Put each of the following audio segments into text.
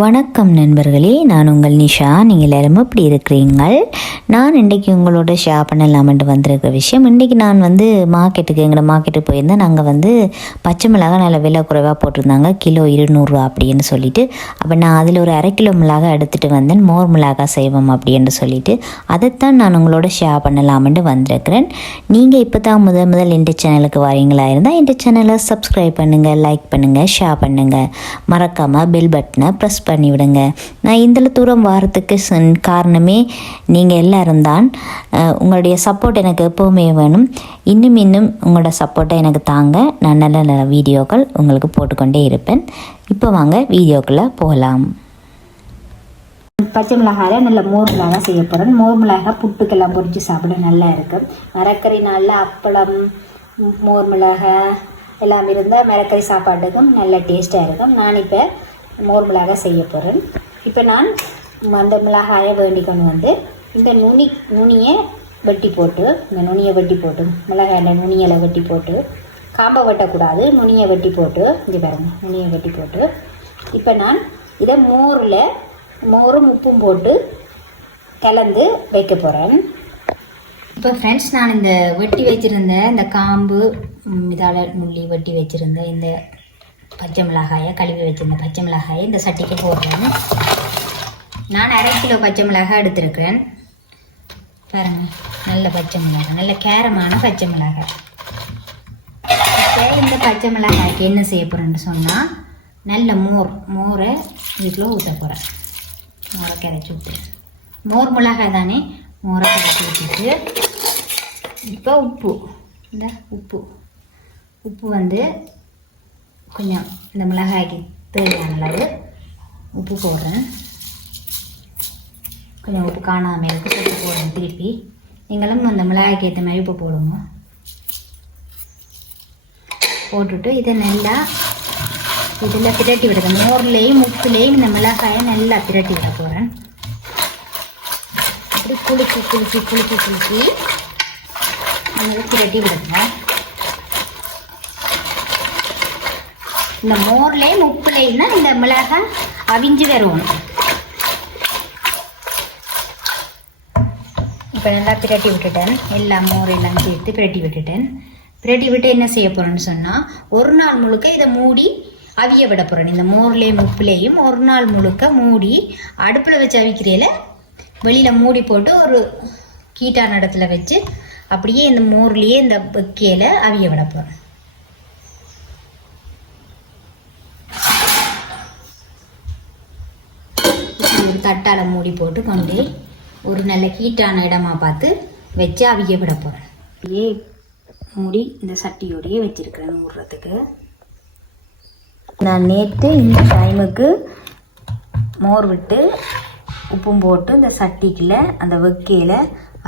வணக்கம் நண்பர்களே நான் உங்கள் நிஷா. நீங்கள் எல்லாரும் எப்படி இருக்கிறீங்கள் நான் இன்றைக்கி உங்களோட ஷேர் பண்ணலாமென்று வந்திருக்க விஷயம். இன்றைக்கி நான் வந்து மார்க்கெட்டுக்கு எங்களோட மார்க்கெட்டுக்கு போயிருந்தேன். நாங்கள் வந்து பச்சை மிளகாய் நல்ல விலை குறைவாக போட்டிருந்தாங்க. கிலோ இருநூறுவா அப்படின்னு சொல்லிட்டு. அப்போ நான் அதில் ஒரு அரை கிலோ மிளகாய் எடுத்துகிட்டு வந்தேன். மோர் மிளகாய் செய்வோம் அப்படின்னு சொல்லிட்டு. அதைத்தான் நான் உங்களோட ஷேர் பண்ணலாமென்று வந்திருக்கிறேன். நீங்கள் இப்போ தான் முதல் முதல் இந்த சேனலுக்கு வரீங்களா இருந்தால் இந்த சேனலை சப்ஸ்கிரைப் பண்ணுங்கள் லைக் பண்ணுங்கள் ஷேர் பண்ணுங்கள் மறக்காமல் பெல் பட்டனை ப்ரெஸ் பண்ணி விடுங்க நான் இந்த தூரம் வாரத்துக்கு சன்- காரணமே நீங்கள் எல்லா தான் உங்களுடைய சப்போர்ட் எனக்கு எப்போவுமே வேணும். இன்னும் இன்னும் உங்களோட சப்போர்ட்டை எனக்கு தாங்க. நான் நல்ல நல்ல வீடியோக்கள் உங்களுக்கு போட்டுக்கொண்டே இருப்பேன். இப்போ வாங்க வீடியோக்குள்ளே போகலாம். பச்சை மிளகாயில் நல்ல மோர் மிளகாய் செய்ய போகிறேன் மோர் மிளகாய் புட்டுக்கெல்லாம் பொரித்து சாப்பிட நல்லா இருக்கும் மரக்கறி நாளில் அப்பளம் மோர் மிளகாய் எல்லாம் இருந்தால் மரக்கறி சாப்பாட்டுக்கும் நல்ல டேஸ்ட்டாக இருக்கும். நான் இப்போ மோர் மிளகாய் செய்ய போகிறேன் இப்போ நான் அந்த மிளகாயை வேண்டிக்கொண்டு வந்து இந்த நுனி நுனியை வெட்டி போட்டு இந்த நுனியை வெட்டி போட்டு மிளகாயில் நுனியில் வெட்டி போட்டு காம்பை வெட்டக்கூடாது நுனியை வெட்டி போட்டு இங்கே பாருங்க நுனியை வெட்டி போட்டு இப்போ நான் இதை மோரில் மோரும் உப்பும் போட்டு கலந்து வைக்க போகிறேன் இப்போ ஃப்ரெண்ட்ஸ் நான் இந்த வெட்டி வச்சுருந்த இந்த காம்பு இதால் முள்ளி வெட்டி வச்சுருந்த இந்த பச்சை மிளகாயை கழுவி வச்சுருந்த பச்சை மிளகாயை இந்த சட்டிக்கு போடுறேன். நான் அரை கிலோ பச்சை மிளகாய் எடுத்திருக்கிறேன். பாருங்க நல்ல பச்சை மிளகாய் நல்ல கேரமான பச்சை மிளகாய். இப்போ இந்த பச்சை மிளகாய்க்கு என்ன செய்ய போகிறேன்னு சொன்னால் நல்ல மோர் மோரை இதுக்குள்ளே ஊற்ற போகிறேன் மோரை கரைச்சி விட்டு மோர் மிளகாய் தானே மோரை கரைச்சி விட்டுட்டு இப்போ உப்பு. இந்த உப்பு. உப்பு வந்து கொஞ்சம் இந்த மிளகாய்க்கு தேவையான அளவு உப்பு போடுறேன். கொஞ்சம் உப்பு காணாமல் இருக்கு. உப்பு போடுறேன் திருப்பி. நீங்களும் அந்த மிளகாய்க்கு ஏற்ற மாதிரி உப்பு போடுங்க. போட்டுட்டு இதை நல்லா இதில் பிரட்டி விடுங்க. மோர்லேயும் உப்புலேயும் இந்த மிளகாயை நல்லா பிரட்டி விட போகிறேன் அப்படி குளிச்சு குளிச்சு குளிச்சு குளிச்சு நல்லா பிரட்டி விடுங்க. இந்த மோர்லேயும் உப்புலேயும் தான் இந்த மிளகாய் அவிஞ்சு வரும் இப்போ நல்லா பிரட்டி விட்டுட்டேன். எல்லா மோர் எல்லாம் சேர்த்து பிரட்டி விட்டுட்டேன். பிரட்டி விட்டு என்ன செய்ய போகிறேன்னு சொன்னால் ஒரு நாள் முழுக்க இதை மூடி அவிய விட போகிறேன் இந்த மோர்லேயும் உப்புலேயும் ஒரு நாள் முழுக்க மூடி அடுப்பில் வச்சு அவிக்கிறேல வெளியில் மூடி போட்டு ஒரு கீட்டான இடத்துல வச்சு அப்படியே இந்த மோர்லேயே இந்த வெக்கையில் அவிய விட போகிறேன் தட்டால் தட்டால மூடி போட்டு கொண்டு ஒரு நல்ல ஹீட்டான இடமா பார்த்து வச்சு அவிய விட போகிறேன் அப்படியே மூடி இந்த சட்டியோடையே வச்சுருக்கிறேன் மூடுறதுக்கு. நான் நேற்று இந்த டைமுக்கு மோர் விட்டு உப்பும் போட்டு இந்த சட்டிக்குள்ள அந்த வெக்கையில்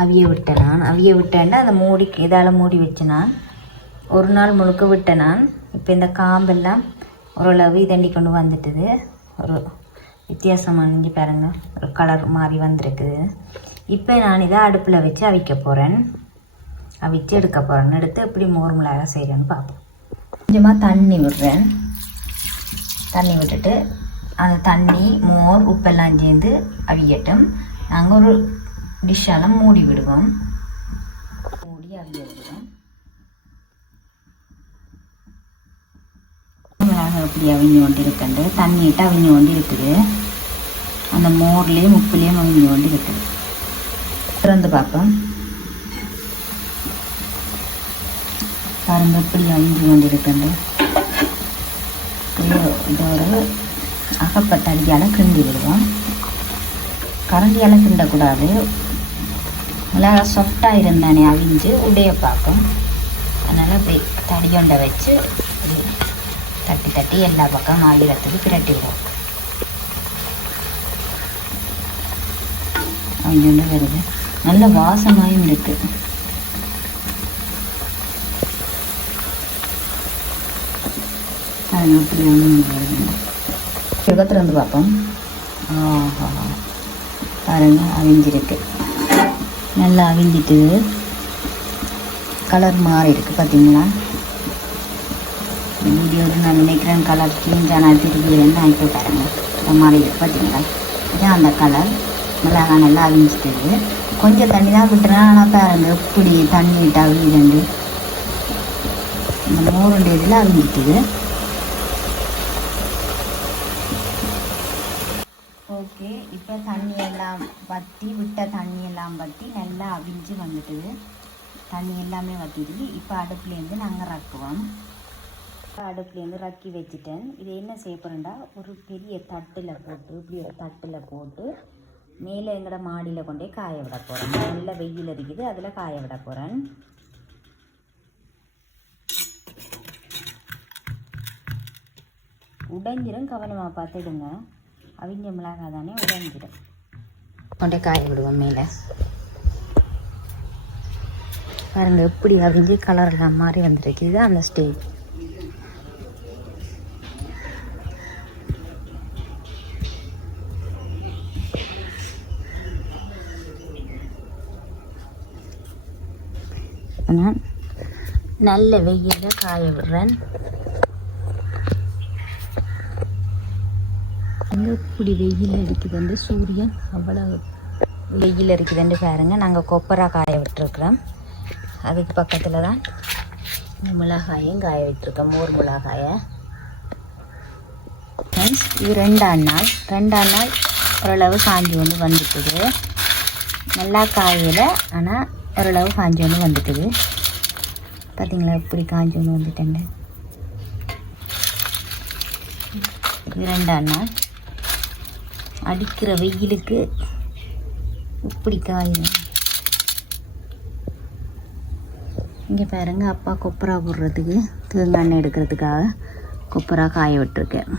அவிய விட்டேன் நான். அவிய விட்டேன்னா அதை மூடி இதால் மூடி வச்சேன் நான். ஒரு நாள் முழுக்க விட்டேன் நான். இப்போ இந்த காம்பெல்லாம் ஓரளவு இதண்டி கொண்டு வந்துட்டுது. ஒரு வித்தியாசமாக இங்கே பாருங்க. ஒரு கலர் மாதிரி வந்திருக்குது இப்போ நான் இதை அடுப்பில் வச்சு அவிக்க போகிறேன் அவிச்சு எடுக்க போகிறேன் எடுத்து எப்படி மோர் மிளகாய் செய்கிறேன்னு பார்ப்போம். கொஞ்சமாக தண்ணி விடுறேன். தண்ணி விட்டுட்டு அந்த தண்ணி மோர் உப்பெல்லாம் சேர்ந்து அவியட்டும். நாங்கள் ஒரு டிஷ்ஷால் மூடி விடுவோம். மூடி அவிய விடுவோம். மிளகாய் எப்படி அவிஞ்சு கொண்டு இருக்குண்டு தண்ணிட்டு அவிஞ்சு கொண்டு இருக்குது அந்த மோர்லேயும் உப்புலேயும் அவங்க கொண்டு திறந்து பார்ப்போம். பாருங்கள் எப்படி அவிஞ்சு கொண்டு இருக்குண்டு இது அகப்பட்ட அடியால் கிண்டி விடுவோம். கரண்டியால் கிண்டக்கூடாது நல்லா சாஃப்டாக இருந்தானே அவிஞ்சு உடைய பார்க்கும் அதனால் அப்படி தடியொண்டை வச்சு தட்டி தட்டி எல்லா பக்கம் ஆயிரத்துக்கு பிரட்டி விடுவோம் இங்கேருந்து வருது. நல்ல வாசமாயும் இருக்குது அது எப்படி இருந்து பார்ப்போம். ஆஹா. பாருங்க அவிஞ்சிருக்கு. நல்லா அவிஞ்சிட்டு கலர் மாறி இருக்குது பார்த்தீங்களா? வீடியோவில் நான் நினைக்கிறேன் கலர் சேஞ்ச் ஆனால் திருப்பி என்ன ஆகிட்டு பாருங்க. மாறி மாதிரி பார்த்தீங்களா? இதான் அந்த கலர் மிளகாய் நல்லா அவிஞ்சிட்டது கொஞ்சம் தண்ணி தான் விட்டுறேன் ஆனால் பாருங்க இப்படி தண்ணி விட்டு அவிஞ்சிருந்து இந்த மோருண்ட இதில் அவிஞ்சிட்டுது ஓகே இப்போ தண்ணி எல்லாம் வற்றி விட்ட தண்ணி எல்லாம் வற்றி நல்லா அவிஞ்சு வந்துட்டுது தண்ணி எல்லாமே வற்றிடுது இப்போ அடுப்புலேருந்து நாங்கள் ரக்குவோம். இப்போ அடுப்புலேருந்து ரக்கி வச்சுட்டேன். இது என்ன செய்ய போகிறேன்டா ஒரு பெரிய தட்டில் போட்டு இப்படி ஒரு தட்டில் போட்டு மேலே எங்கட மாடியில் கொண்டே காய விட போகிறேன் நல்ல வெயில் அடிக்குது அதில் காய விட போகிறேன் உடைஞ்சிரும் கவனமாக பார்த்துடுங்க. அவிஞ்ச மிளகாய் தானே உடைஞ்சிடும் கொண்டே காய விடுவோம் மேலே. பாருங்கள் எப்படி அவிஞ்சு எல்லாம் மாதிரி வந்துருக்கு. அந்த ஸ்டேஜ் நான் நல்ல வெயிலில் காய விடுறேன். அங்கே இப்படி வெயில் அடிக்குது வந்து? சூரியன் அவ்வளோ வெயில் அடிக்குதுன்னு பாருங்க. நாங்கள் கொப்பரா காய விட்டுருக்குறோம். அதுக்கு பக்கத்தில் தான் இந்த மிளகாயும் காய விட்டுருக்கோம். மோர் மிளகாயை. ஃப்ரெண்ட்ஸ் இது ரெண்டாம் நாள். ரெண்டாம் நாள் ஓரளவு காஞ்சி வந்து வந்துட்டுது. நல்லா காயலை ஆனால் ஓரளவு காஞ்சோன்னு வந்துட்டுது. பார்த்தீங்களா இப்படி காஞ்சோன்னு வந்துட்டேங்க. இது ரெண்டாம் நாள் அடிக்கிற வெயிலுக்கு இப்படி காயும். இங்கே பாருங்க அப்பா கொப்பரா போடுறதுக்கு தேங்காய் எண்ணெய் எடுக்கிறதுக்காக கொப்பரா காய விட்டுருக்கேன்.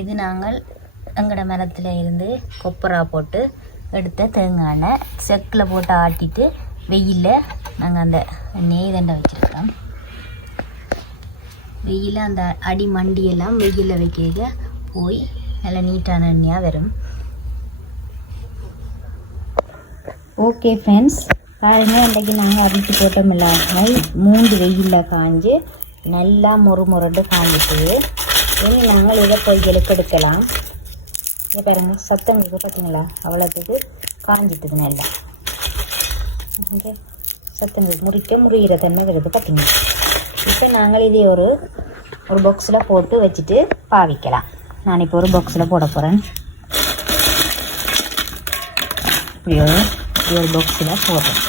இது நாங்கள் எங்களோட மரத்தில் இருந்து கொப்பரா போட்டு எடுத்த தேங்காய் எண்ணெய் செக்கில் போட்டு ஆட்டிட்டு வெயிலில் நாங்கள் அந்த எண்ணெயை தண்டை வச்சுருக்கோம் வெயிலில் அந்த அடி மண்டியெல்லாம் வெயிலில் வைக்க போய் நல்ல நீட்டான எண்ணெயாக வரும். ஓகே ஃப்ரெண்ட்ஸ் பாருங்கள் இன்றைக்கி நாங்கள் அவிச்சு போட்ட மிளகாய் மூன்று வெயிலில் காஞ்சு நல்லா மொறு முரண்டு காஞ்சிட்டு. இனி நாங்கள் இதை பொய்களுக்கு எடுக்கலாம். இங்கே பாருங்க சத்தம் இருக்குது பார்த்தீங்களா அவ்வளோத்துக்கு காஞ்சிட்டுது நல்லா இங்கே சத்தம் முறிக்க முறிகிற தன்மை வருது பார்த்தீங்களா இப்போ நாங்கள் இதை ஒரு ஒரு பாக்ஸில் போட்டு வச்சுட்டு பாவிக்கலாம். நான் இப்போ ஒரு பாக்ஸில் போட போகிறேன் இப்படி ஒரு இப்படி ஒரு பாக்ஸில் போடுறோம்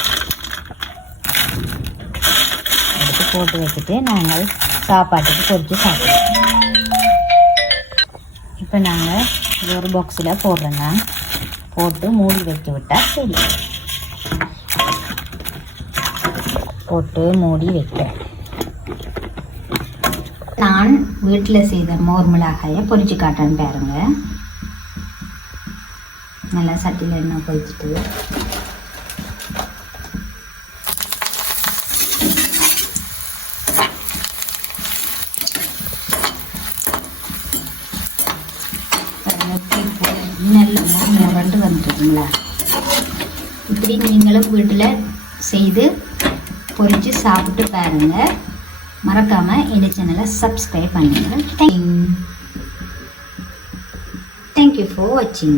எடுத்து போட்டு வச்சுட்டு நாங்கள் சாப்பாட்டுக்கு பொறிச்சு சாப்பிடுவோம் இப்போ நாங்கள் இது ஒரு பாக்ஸில் போடுறோங்க. போட்டு மூடி வச்சு விட்டால் சரி. போட்டு மூடி வைக்கிறேன் நான் வீட்டில் செய்த மோர் மிளகாயை பொறிச்சு காட்டேன்னு பாருங்க. நல்லா சட்டியில் எண்ணெய் பொறிச்சிட்டு நல்ல முரண்டு இப்படி நீங்களும் வீட்டில் செய்து பொறிச்சு சாப்பிட்டு பாருங்கள் மறக்காமல் இந்த சேனலை சப்ஸ்கிரைப் பண்ணுங்கள் தேங்க் தேங்க்யூ ஃபார் வாட்சிங்